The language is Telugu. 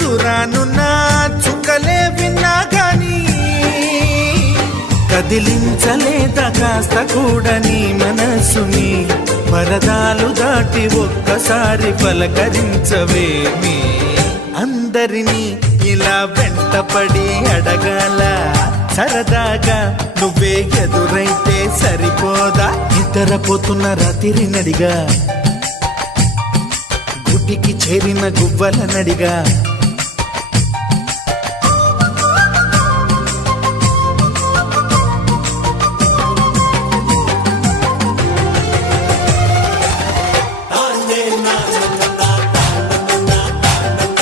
దూరానున్న చుక్కలే విన్నా గాని కదిలించలేదా కాస్త కూడా నీ మనసుని పరదాలు దాటి ఒక్కసారి పలకరించవేమి అందరినీ ఇలా వెంటపడి అడగాల సరదాగా నువ్వే ఎదురైతే సరిపోదా నిద్రపోతున్న రాత్రి నడిగా గుడికి చేరిన గువ్వల నడిగా